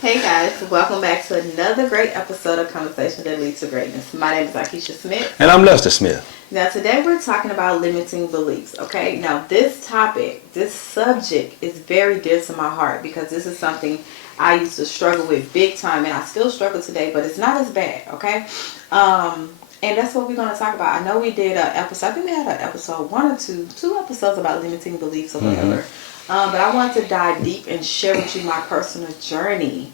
Hey guys, welcome back to another great episode of Conversation That Leads to Greatness. My name is Akeisha Smith. And I'm Lester Smith. Now today we're talking about limiting beliefs, okay? Now this topic, this subject is very dear to my heart because this is something I used to struggle with big time and I still struggle today, but it's not as bad, okay? And that's what we're going to talk about. I know we did an episode, I think we had an episode, one or two episodes about limiting beliefs or whatever. But I want to dive deep and share with you my personal journey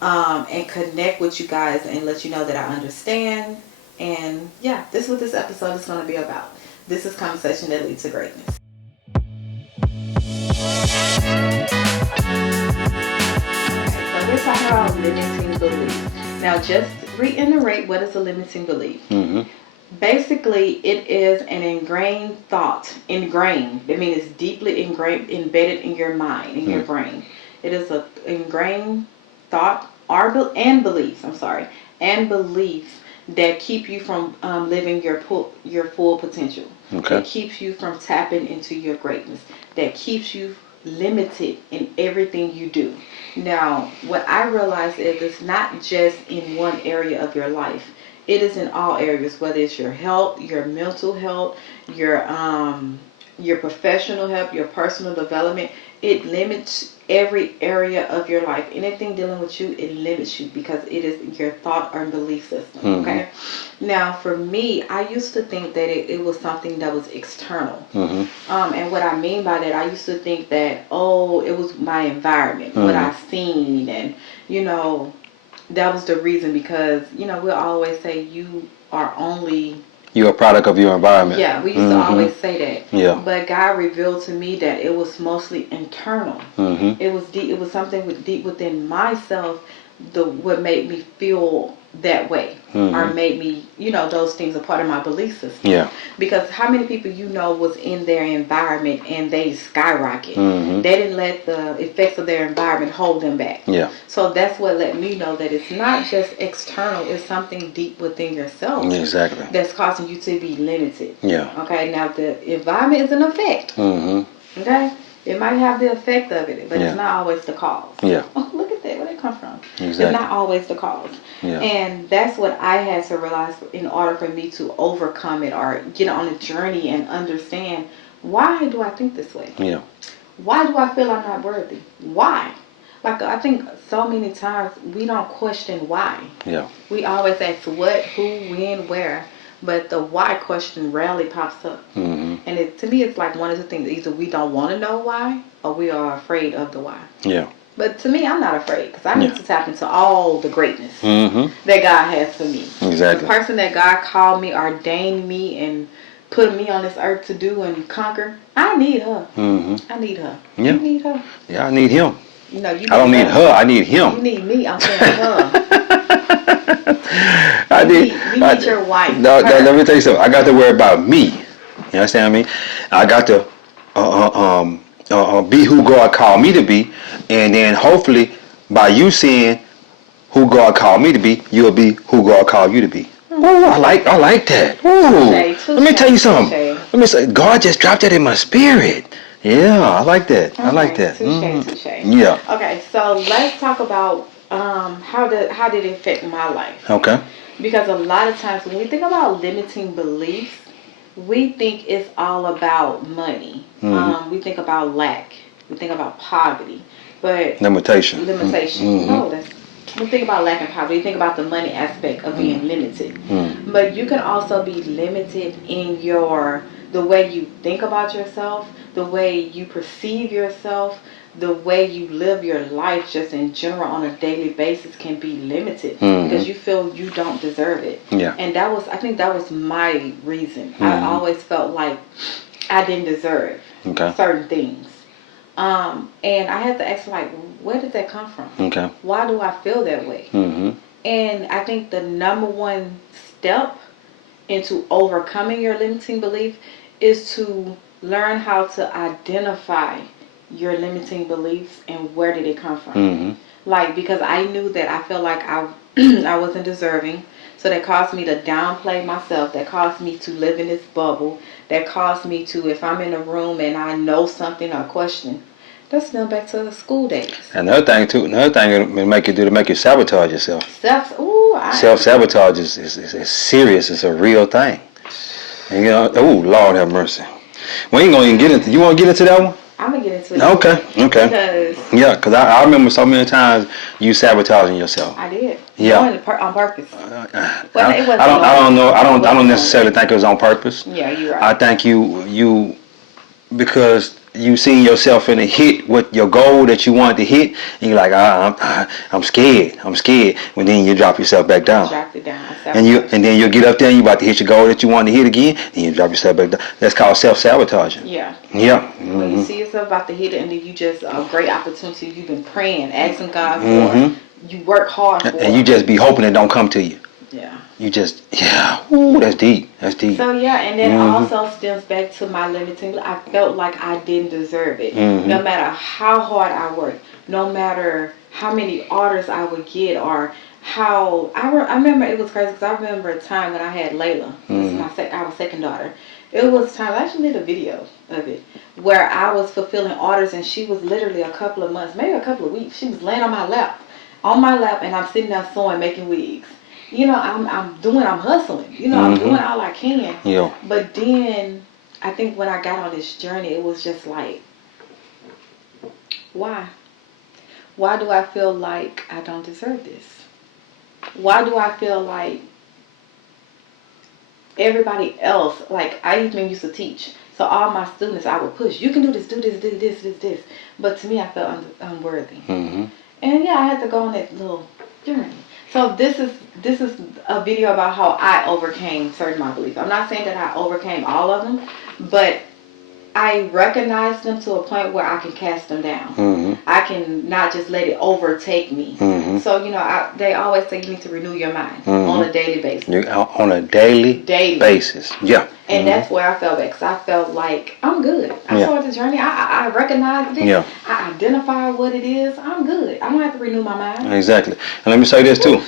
and connect with you guys and let you know that I understand. And yeah, this is what this episode is going to be about. This is Conversation That Leads to Greatness. Okay, so we're talking about limiting beliefs. Now, just reiterate, what is a limiting belief? Basically, it is an ingrained thought. Ingrained. I mean, it's deeply embedded in your mind, in your brain. It is an ingrained thought and beliefs. And beliefs that keep you from living your full potential. Okay. That keeps you from tapping into your greatness. That keeps you limited in everything you do. Now, what I realize is it's not just in one area of your life. It is in all areas, whether it's your health, your mental health, your professional health, your personal development. It limits every area of your life. Anything dealing with you, it limits you because it is your thought or belief system. Okay. Now, for me, I used to think that it was something that was external. And what I mean by that, I used to think that, it was my environment, what I've seen, and that was the reason because, we'll always say You're a product of your environment. Yeah, we used to always say that. Yeah. But God revealed to me that it was mostly internal. It was deep. It was something deep within myself. What made me feel that way, or made me, those things are part of my belief system. Yeah. Because how many people was in their environment and they skyrocket? They didn't let the effects of their environment hold them back. Yeah. So that's what let me know that it's not just external; it's something deep within yourself. Exactly. That's causing you to be limited. Yeah. Okay. Now the environment is an effect. Okay. It might have the effect of it, but it's not always the cause. Yeah. Oh, look at that. Where did it come from? Exactly. It's not always the cause. Yeah. And that's what I had to realize in order for me to overcome it or get on a journey and understand, why do I think this way? Yeah. Why do I feel I'm not worthy? Why? Like, I think so many times we don't question why. Yeah. We always ask what, who, when, where. But the why question rarely pops up. And to me, it's like one of the things. Either we don't want to know why or we are afraid of the why. Yeah. But to me, I'm not afraid because I need to tap into all the greatness that God has for me. Exactly. The person that God called me, ordained me, and put me on this earth to do and conquer, I need her. I need her. Yeah. You need her. Yeah, I need him. You need I don't need her. I need him. You need me. I'm saying her. I need your wife. No, let me tell you something. I got to worry about me. You understand me? I got to be who God called me to be, and then hopefully by you seeing who God called me to be, you'll be who God called you to be. Oh, I like that. Oh, let me tell you something. Let me say, God just dropped that in my spirit. Yeah, I like that. Okay, I like that. Touche. Yeah. Okay, so let's talk about how did it affect my life? Okay. Because a lot of times when we think about limiting beliefs, we think it's all about money. We think about lack. We think about poverty. But limitation. No, we think about lack and poverty. You think about the money aspect of being limited. But you can also be limited in the way you think about yourself, the way you perceive yourself, the way you live your life just in general on a daily basis can be limited because you feel you don't deserve it. Yeah. And I think that was my reason. I always felt like I didn't deserve certain things. And I had to ask, like, where did that come from? Okay. Why do I feel that way? And I think the number one step into overcoming your limiting belief is to learn how to identify your limiting beliefs and where did it come from. Like, because I knew that I felt like I wasn't deserving, so that caused me to downplay myself, that caused me to live in this bubble, that caused me to, if I'm in a room and I know something or question, That's still back to the school days. Another thing to make you sabotage yourself. Self-sabotage is serious. It's a real thing. And, Lord have mercy. We ain't gonna even get into. You want to get into that one? I'm gonna get into it. Okay. Because I remember so many times you sabotaging yourself. I did. Yeah. On purpose. I don't know. I don't necessarily think it was on purpose. Yeah, you're right. I think you because you seen yourself in a hit with your goal that you wanted to hit, and you're like, I'm scared. When then you drop yourself back down. Dropped it down. And then you'll get up there and you about to hit your goal that you wanted to hit again, and you drop yourself back down. That's called self-sabotaging. Yeah. Mm-hmm. When you see yourself about to hit it, and then you just a great opportunity you've been praying, asking God for, you work hard for, and you just be hoping it don't come to you. Yeah. You just Ooh, that's deep. So and then also stems back to my limiting. I felt like I didn't deserve it. No matter how hard I worked, no matter how many orders I would get, or how I remember it was crazy because I remember a time when I had Layla. Our second daughter. It was time. I actually did a video of it where I was fulfilling orders, and she was literally a couple of months, maybe a couple of weeks. She was laying on my lap, and I'm sitting there sewing, making wigs. I'm hustling. I'm doing all I can. Yeah. But then I think when I got on this journey, it was just like, why? Why do I feel like I don't deserve this? Why do I feel like everybody else, like I even used to teach. So all my students, I would push, you can do this, do this. But to me, I felt unworthy. And I had to go on that little journey. So this is a video about how I overcame certain of my beliefs. I'm not saying that I overcame all of them, but I recognized them to a point where I can cast them down. I can not just let it overtake me. So, they always say you need to renew your mind on a daily basis. On a daily basis. Yeah. And that's where I felt back, because I felt like I'm good. I started the journey. I recognized it. Yeah. I identified what it is. I'm good. I don't have to renew my mind. Exactly. And let me say this too.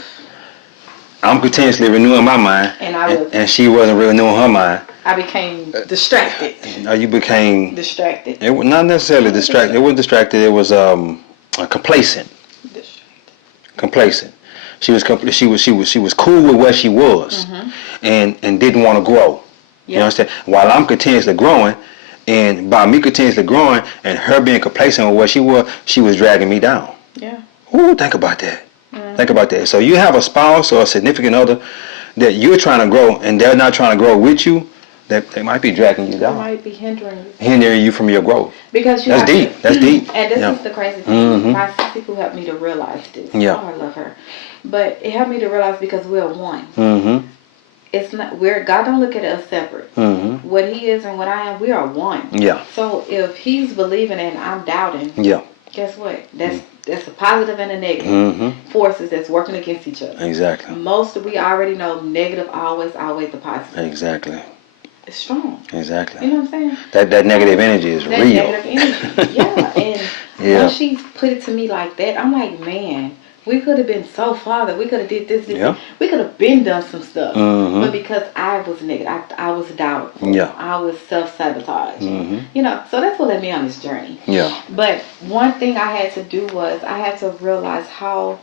I'm continuously renewing my mind. And she wasn't renewing her mind. I became distracted. You became distracted. It was not necessarily distracted. It wasn't distracted. It was complacent. Complacent. She was cool with where she was, and didn't want to grow. You understand? While I'm continuously growing, and by me continuously growing and her being complacent with where she was dragging me down. Yeah. Ooh, think about that. Think about that. So you have a spouse or a significant other that you're trying to grow, and they're not trying to grow with you. They might be dragging you down. They might be hindering you from your growth. Because that's deep. That's deep. And this is the crazy thing. My sister who helped me to realize this. Yeah. Oh, I love her. But it helped me to realize because we're one. It's not God don't look at us separate. What he is and what I am, we are one. Yeah. So if he's believing and I'm doubting, guess what? That's a positive and a negative forces that's working against each other. Exactly. We already know negative always outweighs the positive. Exactly. It's strong. Exactly. You know what I'm saying? That negative energy is real. Negative energy. And once she put it to me like that, I'm like, man, we could have been so farther. We could have did this. We could have been done some stuff. But because I was negative, I was doubtful. I was self-sabotaging. So that's what led me on this journey. But one thing I had to do was I had to realize how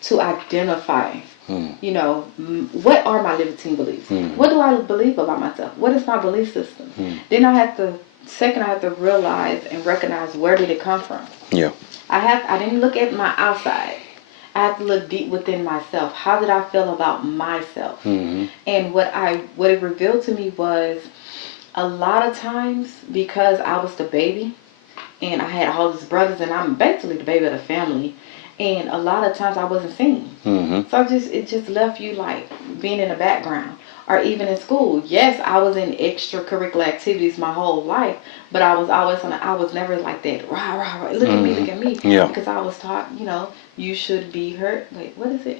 to identify, what are my limiting beliefs? What do I believe about myself? What is my belief system? Then I had to realize and recognize, where did it come from? I didn't look at my outside. I had to look deep within myself. How did I feel about myself? And what it revealed to me was, a lot of times, because I was the baby and I had all these brothers and I'm basically the baby of the family, and a lot of times I wasn't seen. So it just left you like being in the background. Or even in school. Yes, I was in extracurricular activities my whole life, but I was always I was never like that, rah, rah, rah, look at me. Because I was taught, you should be heard. Wait, what is it?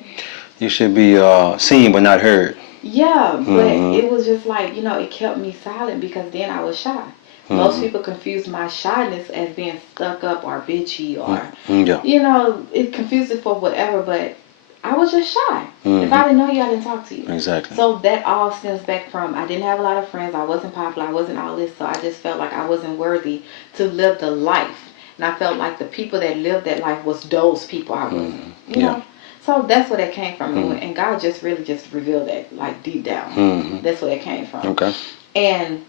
You should be seen but not heard. Yeah, but it was just like, it kept me silent because then I was shy. Most people confuse my shyness as being stuck up or bitchy or, it confused it for whatever, but I was just shy. If I didn't know you, I didn't talk to you. Exactly. So that all stems back from, I didn't have a lot of friends. I wasn't popular. I wasn't all this. So I just felt like I wasn't worthy to live the life And I felt like the people that lived that life was those people I wasn't. Mm-hmm. You Yeah. know? So that's where that came from. Mm-hmm. And God just really just revealed that, like, deep down. Mm-hmm. That's where that came from. Okay. And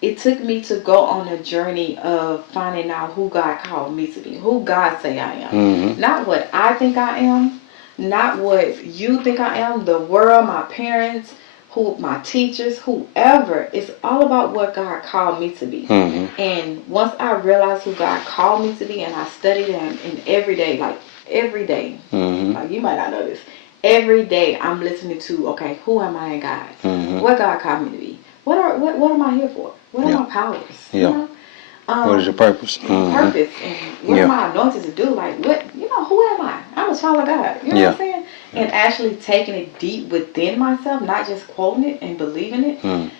it took me to go on a journey of finding out who God called me to be, who God say I am. Mm-hmm. Not what I think I am, not what you think I am, the world, my parents, who my teachers, whoever. It's all about what God called me to be. Mm-hmm. And once I realized who God called me to be, and I studied Him, and every day, like every day, Mm-hmm. like you might not know this, every day I'm listening to, okay, who am I in God? Mm-hmm. What God called me to be? What am I here for? What are Yeah. my powers? Yeah. You know? What is your purpose? My purpose, and what Yeah. am I anointed to do? Like, what, who am I? I'm a child of God. You know what I'm saying? Yeah. And actually taking it deep within myself, not just quoting it and believing it. Mm.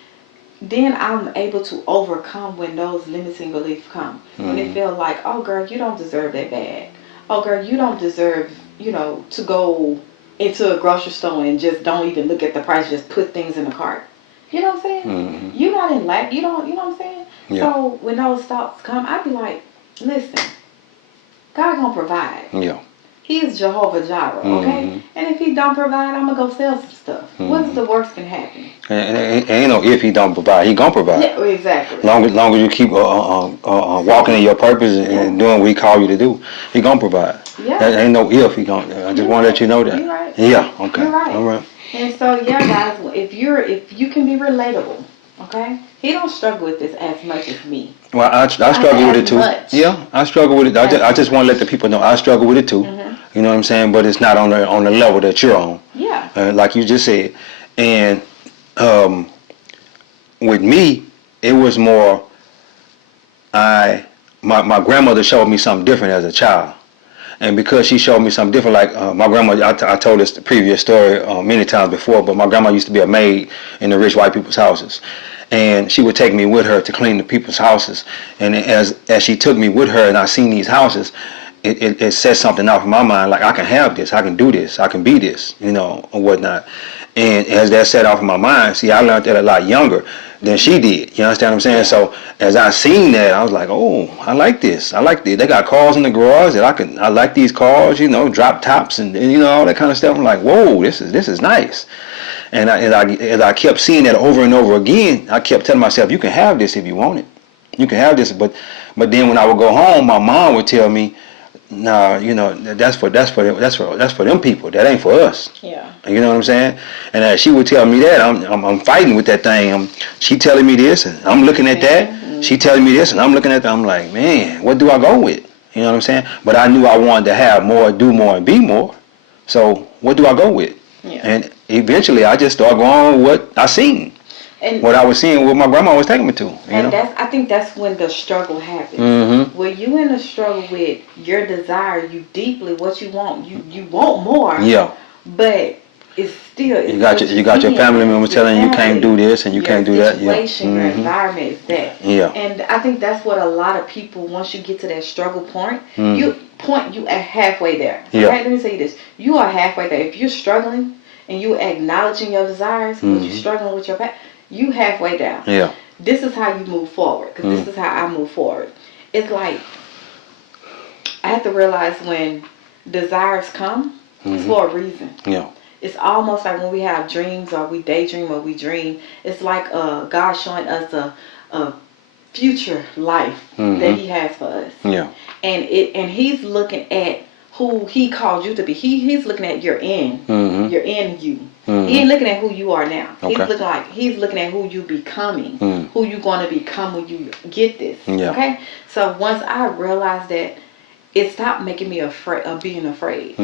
Then I'm able to overcome when those limiting beliefs come. When it feels like, oh girl, you don't deserve that bag. Oh girl, you don't deserve, to go into a grocery store and just don't even look at the price, just put things in the cart. You know what I'm saying? Mm-hmm. You're not in lack. You know what I'm saying? Yeah. So when those thoughts come, I'd be like, listen, God gonna provide. Yeah. He is Jehovah Jireh, okay? Mm-hmm. And if He don't provide, I'm gonna go sell some stuff. Mm-hmm. What's the worst can happen? And ain't no if He don't provide, He gonna provide. Yeah, exactly. Long as you keep walking in your purpose and doing what He called you to do, He gonna provide. Yeah. There ain't no if He gonna. I just want to let you know that. You're right. Yeah. Okay. You're right. All right. And so, yeah, guys, if you can be relatable, okay? He don't struggle with this as much as me. Well, I struggle with it too. Much. Yeah, I struggle with it. I just want to let the people know I struggle with it too. Mm-hmm. You know what I'm saying? But it's not on the level that you're on. Yeah. Like you just said. And with me, it was more. My grandmother showed me something different as a child. And because she showed me something different, like my grandma, I told this previous story many times before, but my grandma used to be a maid in the rich white people's houses. And she would take me with her to clean the people's houses. And as she took me with her and I seen these houses, it set something off in my mind, like I can have this, I can do this, I can be this, or whatnot. And as that set off in my mind, see, I learned that a lot younger than she did. You understand what I'm saying? Yeah. So as I seen that, I was like, oh, I like this. I like this. They got cars in the garage that I like these cars, drop tops and all that kind of stuff. I'm like, whoa, this is nice. And as I kept seeing that over and over again, I kept telling myself, you can have this if you want it. You can have this. But then when I would go home, my mom would tell me, nah, that's for them people. That ain't for us. Yeah. You know what I'm saying? And she would tell me that I'm fighting with that thing. She telling me this, and I'm looking at that. Mm-hmm. She telling me this, and I'm looking at that. I'm like, man, what do I go with? You know what I'm saying? But I knew I wanted to have more, do more, and be more. So what do I go with? Yeah. And eventually, I just started going with what I seen. And what I was seeing, what my grandma was taking me to. I think that's when the struggle happens. Mm-hmm. When you in a struggle with your desire, you deeply what you want. You want more. Yeah. But it's still you got your family members telling you can't do this and you can't do that. Your situation, your environment is that. Yeah. And I think that's what a lot of people, once you get to that struggle point, you are halfway there. Yeah. Okay, let me say this: you are halfway there. If you're struggling and you acknowledging your desires, but you're struggling with your back, you halfway down. Yeah. This is how you move forward, because this is how I move forward. It's like I have to realize when desires come, it's for a reason. Yeah. It's almost like when we have dreams or we daydream or we dream. It's like God showing us a future life that He has for us. Yeah. And He's looking at who He called you to be. He's looking at your end. Your end you. He ain't looking at who you are now. Okay. He's looking at who you becoming. Who you going to become when you get this. Yeah. Okay? So once I realized that, it stopped making me afraid of being afraid.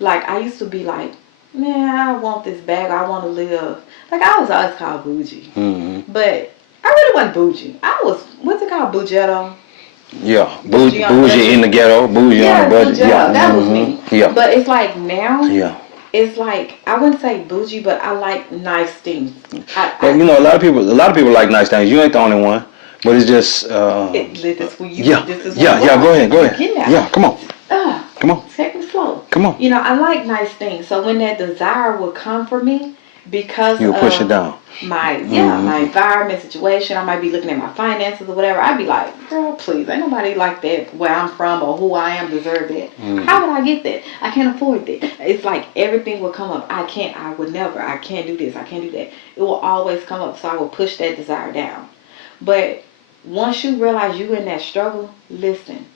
Like I used to be like, man, I want this bag. I want to live. Like I was always called bougie. But I really wasn't bougie. I was, what's it called? Bougetto? Yeah, bougie in the ghetto, bougie on the budget. Yeah, that was me. Yeah. But it's like now, yeah, it's like, I wouldn't say bougie, but I like nice things. But a lot of people like nice things. You ain't the only one. But it's just. This is where you. Yeah. This is Go ahead. Yeah, come on. Come on. Take me slow. Come on. I like nice things. So when that desire would come for me, because you'll push it down. My environment, situation. I might be looking at my finances or whatever. I'd be like, girl, please, ain't nobody like that where I'm from or who I am deserve that. How would I get that? I can't afford that. It's like everything will come up. I would never. I can't do this. I can't do that. It will always come up. So I will push that desire down. But once you realize you in that struggle, listen.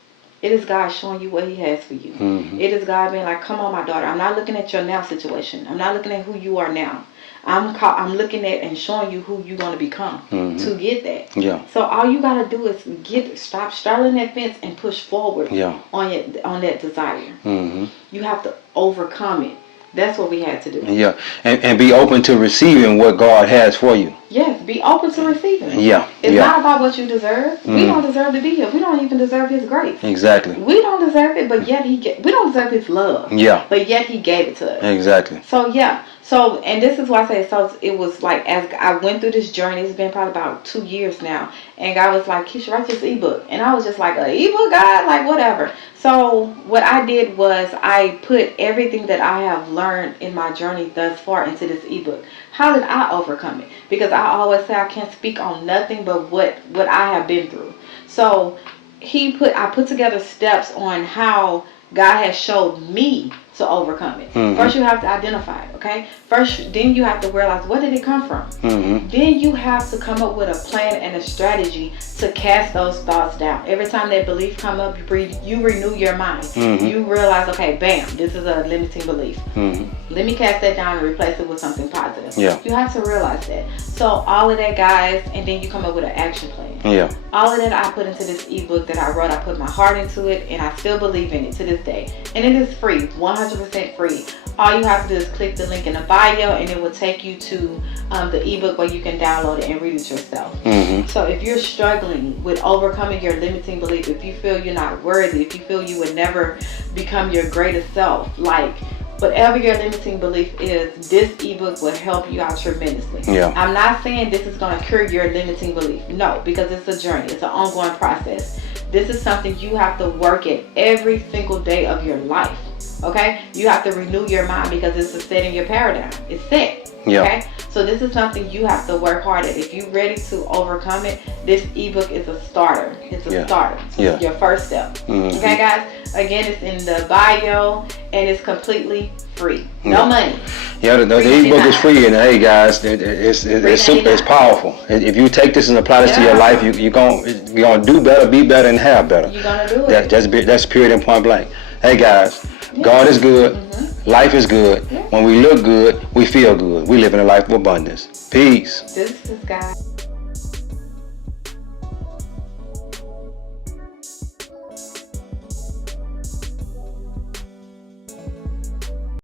It is God showing you what He has for you. It is God being like, come on, my daughter. I'm not looking at your now situation. I'm not looking at who you are now. I'm looking at and showing you who you're going to become to get that. Yeah. So all you got to do is stop straddling that fence and push forward on that desire. You have to overcome it. That's what we had to do. Yeah, and be open to receiving what God has for you. Yes, be open to receiving it. Yeah. It's not about what you deserve. We don't deserve to be here. We don't even deserve His grace. Exactly. We don't deserve it, but yet we don't deserve His love. Yeah. But yet He gave it to us. Exactly. So yeah. So, and this is why I say, so it was like, as I went through this journey, it's been probably about 2 years now, and God was like, Keisha, write this ebook. And I was just like, an ebook, God? Like, whatever. So, what I did was I put everything that I have learned in my journey thus far into this ebook. How did I overcome it? Because I always say I can't speak on nothing but what I have been through. So, I put together steps on how God has showed me to overcome it. First, you have to identify it, okay? Then you have to realize, where did it come from? Then you have to come up with a plan and a strategy to cast those thoughts down. Every time that belief come up, you renew your mind. You realize, okay, bam, this is a limiting belief. Let me cast that down and replace it with something positive. Yeah. You have to realize that. So all of that, guys, and then you come up with an action plan. Yeah. All of that I put into this ebook that I wrote. I put my heart into it, and I still believe in it to this day. And it is free, 100% free. All you have to do is click the link in the bio, and it will take you to the ebook where you can download it and read it yourself. So if you're struggling with overcoming your limiting belief, if you feel you're not worthy, if you feel you would never become your greatest self, like whatever your limiting belief is, this ebook will help you out tremendously. Yeah. I'm not saying this is going to cure your limiting belief. No, because it's a journey. It's an ongoing process. This is something you have to work at every single day of your life. Okay? You have to renew your mind because it's a set in your paradigm. It's set. Yeah. Okay? So this is something you have to work hard at. If you're ready to overcome it, this ebook is a starter. It's a starter. So it's your first step. Okay, guys? Again, it's in the bio and it's completely free. No money. Yeah, the ebook is free, and hey, guys, it's powerful. If you take this and apply this to your life, you're gonna do better, be better, and have better. You're gonna do it. That's period and point blank. Hey, guys, God is good. Life is good. When we look good, we feel good. We live in a life of abundance. Peace. This is God.